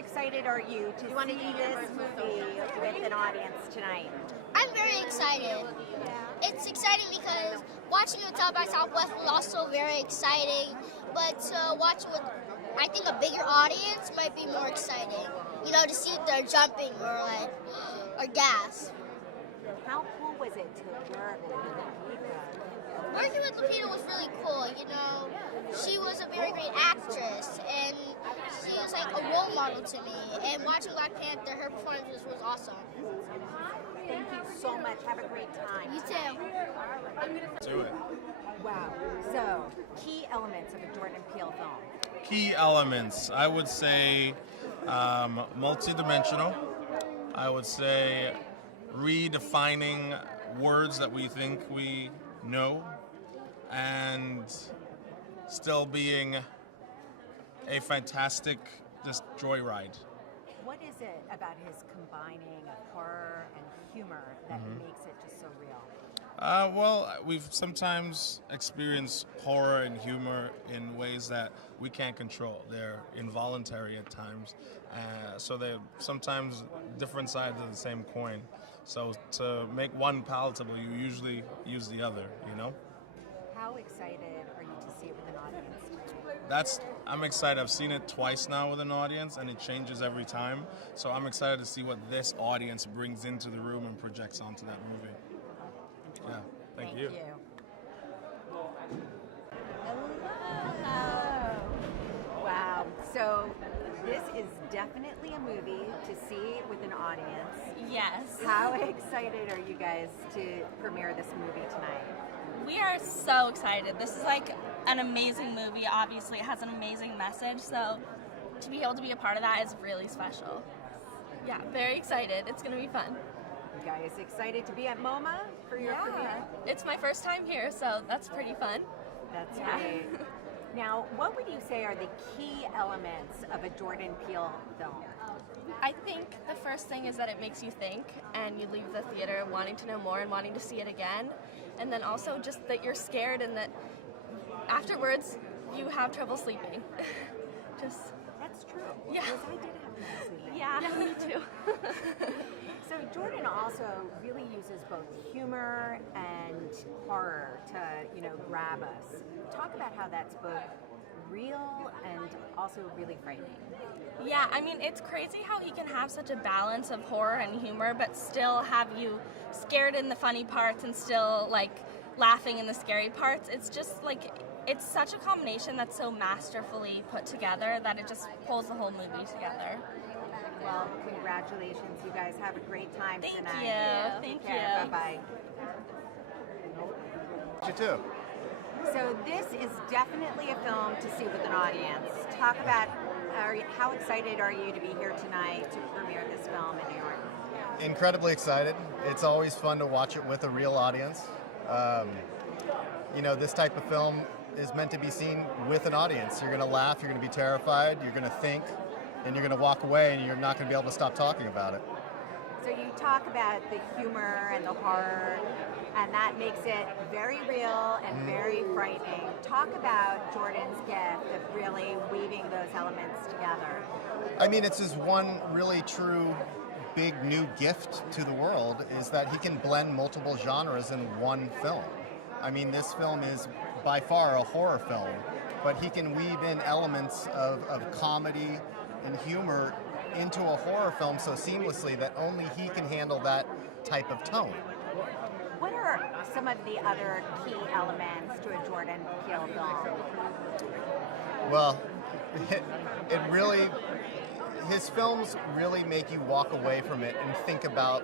excited are you to see this movie with an audience tonight? I'm very excited. It's exciting because watching it with South by Southwest was also very exciting, but watching with, I think, a bigger audience might be more exciting. You know, to see if they're jumping or gas. How cool was it to work with Lupita? Working with Lupita was really cool. You know, she was a very great actress, and she was like a role model to me. And watching Black Panther, her performance was awesome. Thank you so much. Have a great time. You too. Do it. Wow. So, key elements of a Jordan Peele film. Key elements, I would say multi-dimensional. I would say redefining words that we think we know and still being a fantastic just joyride. What is it about his combining of horror and humor that makes it just so real? Well, we've sometimes experienced horror and humor in ways that we can't control. They're involuntary at times, so they're sometimes different sides of the same coin. So to make one palatable, you usually use the other, you know? How excited are you to see it with an audience? I'm excited. I've seen it twice now with an audience, and it changes every time. So I'm excited to see what this audience brings into the room and projects onto that movie. Yeah, thank you. Hello. Wow. So this is definitely a movie to see with an audience. Yes. How excited are you guys to premiere this movie tonight? We are so excited. This is like an amazing movie. Obviously, it has an amazing message, so to be able to be a part of that is really special. Yeah, very excited. It's going to be fun. You guys excited to be at MoMA for your premiere? It's my first time here, so that's pretty fun. That's great. Now, what would you say are the key elements of a Jordan Peele film? I think the first thing is that it makes you think, and you leave the theater wanting to know more and wanting to see it again. And then also just that you're scared and that afterwards you have trouble sleeping. That's true. Yeah. Because I did have trouble sleeping. Yeah, me too. So Jordan also really uses both humor and horror to, grab us. Talk about how that's both real and also really frightening. Yeah, I mean, it's crazy how he can have such a balance of horror and humor, but still have you scared in the funny parts and still, laughing in the scary parts. It's just, it's such a combination that's so masterfully put together that it just pulls the whole movie together. Well, congratulations. You guys have a great time tonight. Thank you. Take care. Bye-bye. You too. So this is definitely a film to see with an audience. Talk about how excited are you to be here tonight to premiere this film in New York? Incredibly excited. It's always fun to watch it with a real audience. This type of film is meant to be seen with an audience. You're going to laugh, you're going to be terrified, you're going to think, and you're going to walk away and you're not going to be able to stop talking about it. So you talk about the humor and the horror, and that makes it very real and very frightening. Talk about Jordan's gift of really weaving those elements together. I mean, it's his one really true big new gift to the world is that he can blend multiple genres in one film. I mean, this film is by far a horror film, but he can weave in elements of comedy and humor into a horror film so seamlessly that only he can handle that type of tone. What are some of the other key elements to a Jordan Peele film? Well, it really, his films really make you walk away from it and think about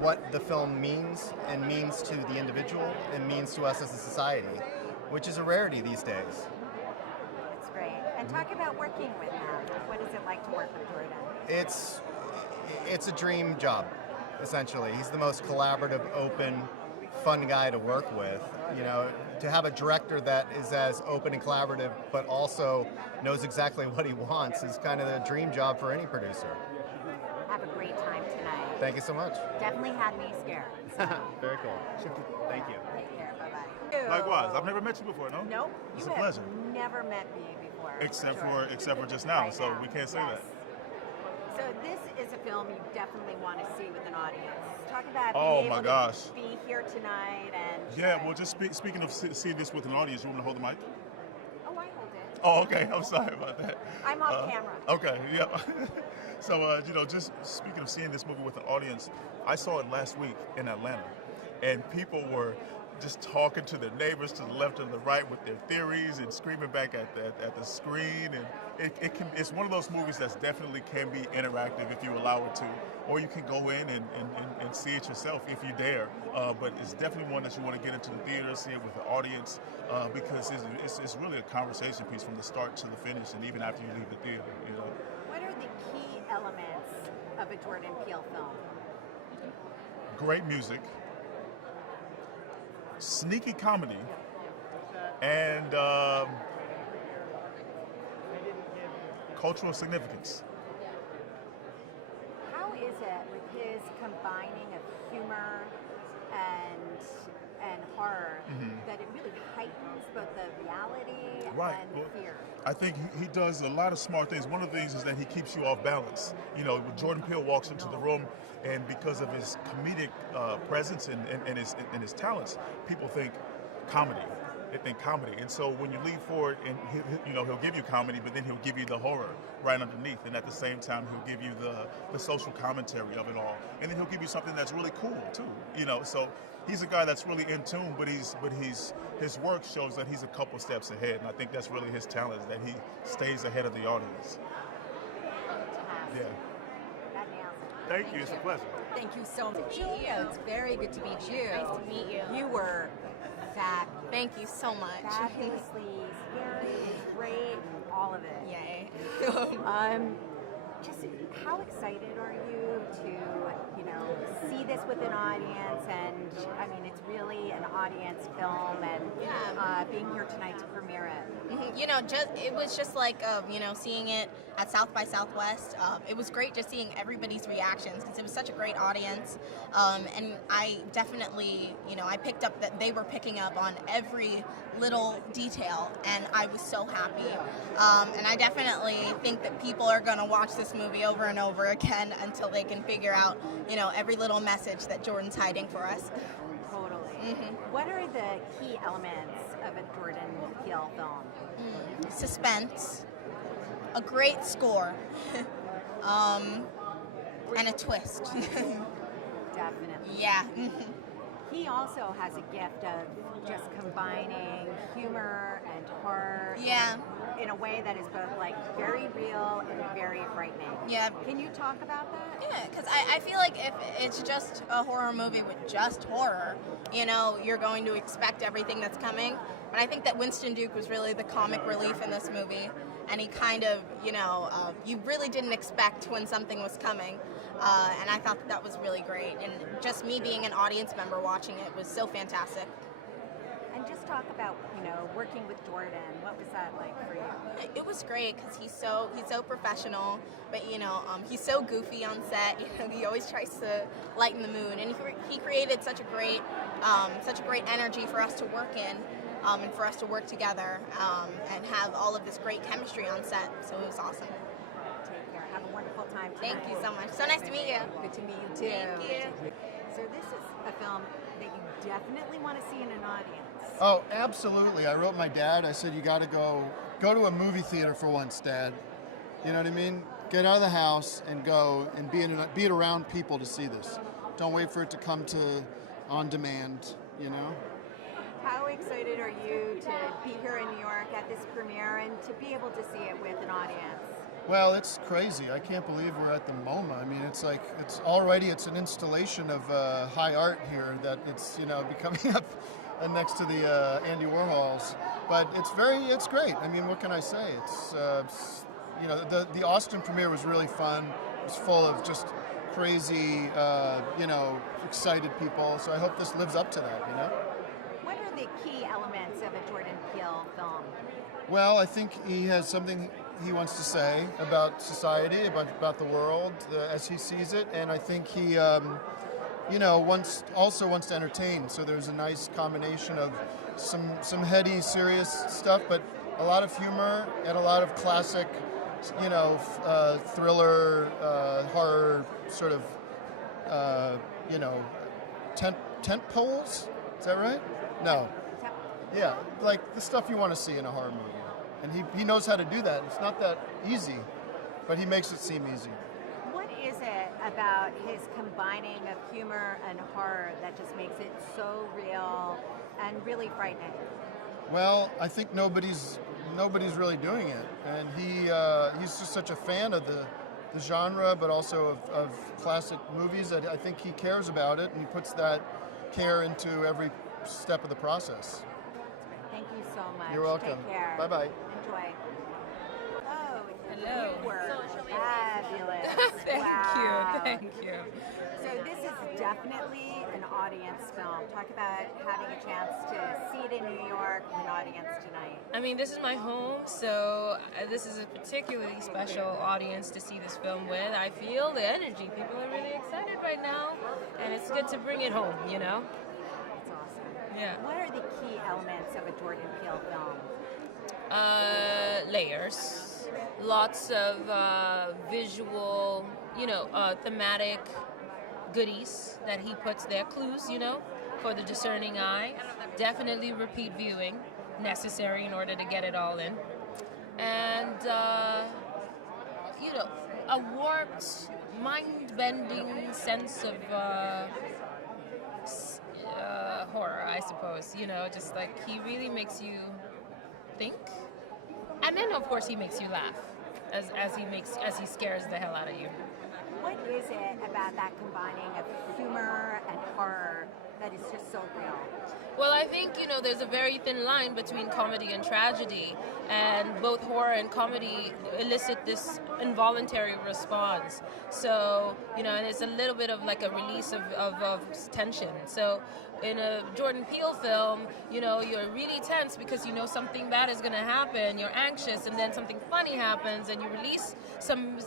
what the film means and means to the individual and means to us as a society, which is a rarity these days. That's great. And talk about working with him. What is it like to work with Jordan? It's a dream job, essentially. He's the most collaborative, open, fun guy to work with. To have a director that is as open and collaborative, but also knows exactly what he wants is kind of the dream job for any producer. Have a great time tonight. Thank you so much. Definitely had me scared. Very cool. Thank you. Take care. Bye-bye. Likewise. I've never met you before, no? Nope. It's You a pleasure. have never met me before. Except Sure. for just now, Right so now. we can't say Yes. that. So this is a film you definitely want to see with an audience. Talk about Oh, being my able gosh. to be here tonight and Yeah, well, just speaking of seeing this with an audience, you want me to hold the mic? Oh, I hold it. Oh, okay. I'm sorry about that. I'm off camera. Okay, yeah. So, just speaking of seeing this movie with an audience, I saw it last week in Atlanta, and people were just talking to their neighbors to the left and the right with their theories and screaming back at the screen. And it's one of those movies that definitely can be interactive if you allow it to, or you can go in and see it yourself if you dare. But it's definitely one that you want to get into the theater, see it with the audience, because it's really a conversation piece from the start to the finish, and even after you leave the theater. What are the key elements of a Jordan Peele film? Great music, sneaky comedy, and cultural significance. How is it with his combining of humor and horror that it really heightens both the reality Right. and Well, the fear? I think he does a lot of smart things. One of the things is that he keeps you off balance. When Jordan Peele walks into the room, and because of his comedic presence and his talents, people think comedy. They think comedy. And so when you leave for it, and he'll give you comedy, but then he'll give you the horror right underneath. And at the same time, he'll give you the social commentary of it all. And then he'll give you something that's really cool too. So he's a guy that's really in tune, but his work shows that he's a couple steps ahead. And I think that's really his talent, is that he stays ahead of the audience. Yeah. That nails it. Thank you. It's a pleasure. Thank you so much. It's very good to meet you. Nice to meet you. You were Thank you so much. fabulously scary, great, all of it. Yay. Just how excited are you to, see this with an audience? And I mean, it's really an audience film, and being here tonight to premiere it. It was just like seeing it at South by Southwest. It was great just seeing everybody's reactions because it was such a great audience, and I definitely I picked up that they were picking up on every little detail, and I was so happy. And I definitely think that people are going to watch this movie over and over again until they can figure out every little message that Jordan's hiding for us. Totally. What are the key elements of a Jordan Peele film? Suspense, a great score, and a twist. Definitely. Yeah. He also has a gift of just combining humor and horror Yeah. in a way that is both like very real and very frightening. Yeah. Can you talk about that? Yeah, because I feel like if it's just a horror movie with just horror, you're going to expect everything that's coming. But I think that Winston Duke was really the comic relief in this movie, and he kind of, you really didn't expect when something was coming. And I thought that was really great. And just me being an audience member watching it was so fantastic. And just talk about, working with Jordan. What was that like for you? It was great because he's so professional, but he's so goofy on set. He always tries to lighten the mood, and he created such a great energy for us to work in, and for us to work together, and have all of this great chemistry on set. So it was awesome. Take care. Have a wonderful time tonight. Thank you so much. So nice to meet you. Good to meet you too. Thank you. So this is a film that you definitely want to see in an audience. Oh, absolutely. I wrote my dad. I said, you got to go to a movie theater for once, Dad. You know what I mean? Get out of the house and go and be around people to see this. Don't wait for it to come to on demand, How excited are you to be here in New York at this premiere and to be able to see it with an audience? Well, it's crazy. I can't believe we're at the MoMA. I mean, it's an installation of high art here that it's, becoming up next to the Andy Warhols. But it's great. I mean, what can I say? It's, the Austin premiere was really fun. It was full of just crazy, excited people. So I hope this lives up to that, What are the key elements of a Jordan Peele film? Well, I think he has something he wants to say about society, about the world as he sees it, and I think he, wants to entertain. So there's a nice combination of some heady, serious stuff, but a lot of humor and a lot of classic, thriller sort of, you know, tent poles. Is that right? No. Yeah, like the stuff you want to see in a horror movie. And he knows how to do that. It's not that easy, but he makes it seem easy. What is it about his combining of humor and horror that just makes it so real and really frightening? Well, I think nobody's really doing it, and he's just such a fan of the genre, but also of classic movies that I think he cares about it, and he puts that care into every step of the process. Thank you so much. You're welcome. Take care. Bye-bye. Enjoy. Oh, Hello. you were fabulous. Thank Wow. you. Thank you. So this is definitely an audience film. Talk about having a chance to see it in New York with an audience tonight. I mean, this is my home, so this is a particularly special audience to see this film with. I feel the energy. People are really excited right now, and it's good to bring it home, you know? That's awesome. Yeah. What are the key elements of a Jordan Peele film? Layers. Lots of visual, thematic goodies that he puts there, clues, for the discerning eye. Definitely repeat viewing, necessary in order to get it all in. And, a warped, mind-bending sense of horror, I suppose. Just like he really makes you think. And then, of course, he makes you laugh as he scares the hell out of you. What is it about that combining of humor and horror that is just so real? Well, I think, there's a very thin line between comedy and tragedy, and both horror and comedy elicit this involuntary response. So, and it's a little bit of like a release of tension. So in a Jordan Peele film, you're really tense because you know something bad is going to happen, you're anxious, and then something funny happens, and you release some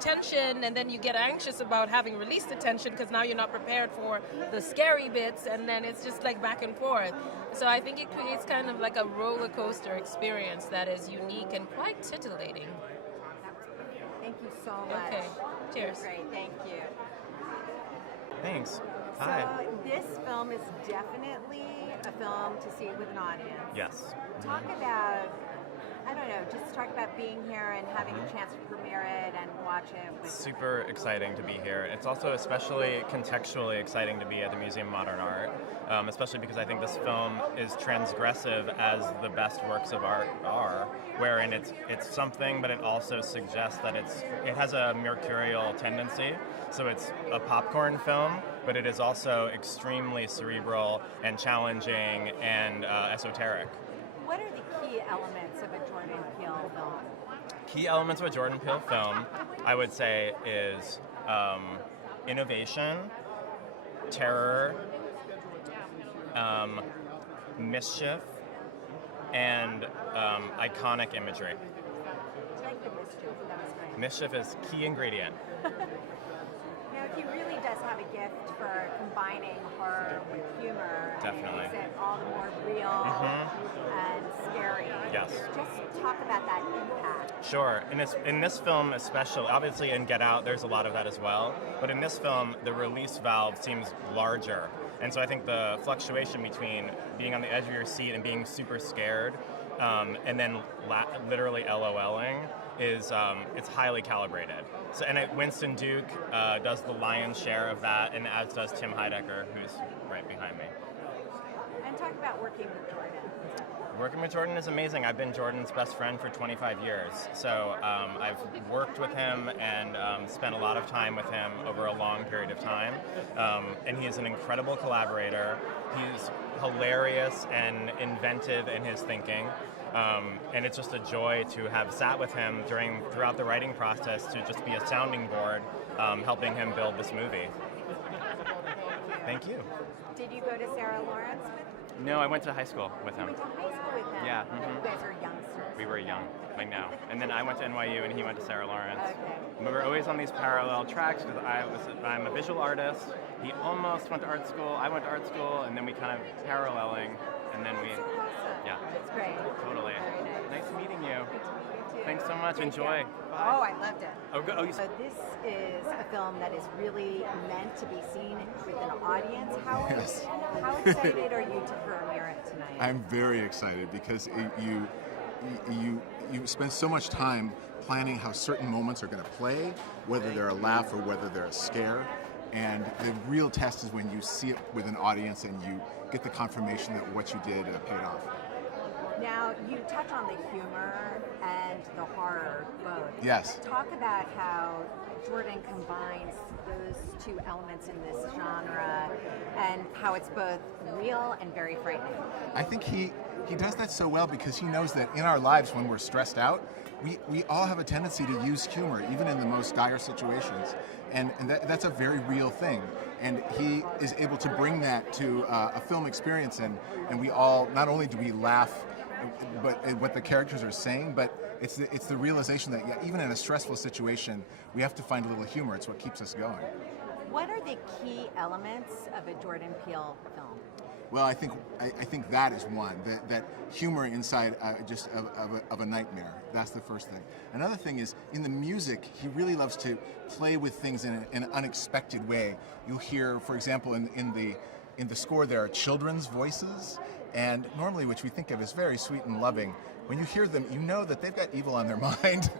tension, and then you get anxious about having released the tension because now you're not prepared for the scary bits, and then it's just like back and forth. So I think it creates kind of like a roller coaster experience that is unique and quite titillating. Thank you so much. Okay, cheers. Great, thank you. Thanks. So Hi. this film is definitely a film to see with an audience. Yes. Talk about, I don't know, just talk about being here and having a chance to premiere it and watch it. With Super exciting to be here. It's also especially contextually exciting to be at the Museum of Modern Art, especially because I think this film is transgressive as the best works of art are, wherein it's something, but it also suggests that it has a mercurial tendency. So it's a popcorn film, but it is also extremely cerebral and challenging and esoteric. What are the key elements of a Jordan Peele film? Key elements of a Jordan Peele film, I would say, is innovation, terror, mischief, and iconic imagery. I like the mischief, that was great. Mischief is key ingredient. He really does have a gift for combining horror with humor. Definitely. And it makes it all the more real and scary. Yes. Just talk about that impact. Sure. In this film especially, obviously in Get Out there's a lot of that as well, but in this film the release valve seems larger. And so I think the fluctuation between being on the edge of your seat and being super scared and then literally LOLing is it's highly calibrated. So, and Winston Duke does the lion's share of that, and as does Tim Heidecker, who's right behind me. And talk about working with Jordan. Working with Jordan is amazing. I've been Jordan's best friend for 25 years. So I've worked with him and spent a lot of time with him over a long period of time. And he is an incredible collaborator. He's hilarious and inventive in his thinking. And it's just a joy to have sat with him throughout the writing process to just be a sounding board, helping him build this movie. Thank you. Did you go to Sarah Lawrence with him? No, I went to high school with him. You went to high school with him? Yeah. You guys are youngsters. We were young, like now. And then I went to NYU and he went to Sarah Lawrence. Okay. We were always on these parallel tracks because I'm a visual artist. He almost went to art school. I went to art school, and then we kind of paralleling, and then we. So awesome. Yeah. That's great. Totally. Very nice. Nice meeting you. Good to meet you too. Thanks so much. Thank Enjoy. you. Bye. Oh, I loved it. Oh, go, oh, you So this is a film that is really meant to be seen with an audience. How excited are you to premiere it tonight? I'm very excited because you spend so much time planning how certain moments are going to play, whether they're a laugh or whether they're a scare. And the real test is when you see it with an audience and you get the confirmation that what you did paid off. Now, you touch on the humor and the horror both. Yes. Talk about how Jordan combines those two elements in this genre and how it's both real and very frightening. I think he does that so well because he knows that in our lives when we're stressed out, we all have a tendency to use humor, even in the most dire situations. And that's a very real thing. And he is able to bring that to a film experience, and we all, not only do we laugh but what the characters are saying, but it's the realization that even in a stressful situation, we have to find a little humor. It's what keeps us going. What are the key elements of a Jordan Peele film? Well, I think that is one. That humor inside just of a nightmare. That's the first thing. Another thing is in the music, he really loves to play with things in an unexpected way. You'll hear, for example, in the score, there are children's voices, and normally, which we think of as very sweet and loving, when you hear them, you know that they've got evil on their mind.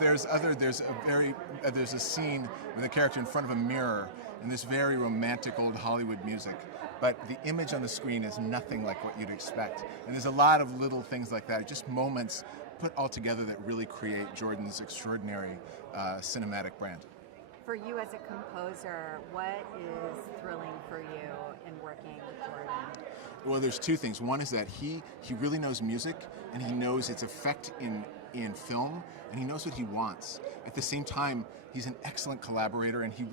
There's a scene with a character in front of a mirror, and this very romantic old Hollywood music. But the image on the screen is nothing like what you'd expect. And there's a lot of little things like that, just moments put all together that really create Jordan's extraordinary cinematic brand. For you as a composer, what is thrilling for you in working with Jordan? Well, there's two things. One is that he really knows music, and he knows its effect in film, and he knows what he wants. At the same time, he's an excellent collaborator, and he's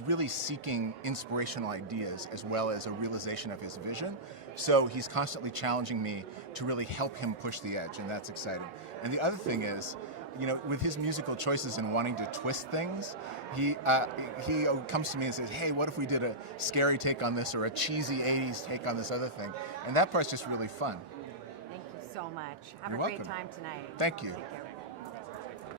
really seeking inspirational ideas as well as a realization of his vision. So he's constantly challenging me to really help him push the edge, and that's exciting. And the other thing is, with his musical choices and wanting to twist things, he comes to me and says, hey, what if we did a scary take on this or a cheesy 80s take on this other thing? And that part's just really fun. Thank you so much. Have You're a great welcome. time tonight. Thank you. Take care.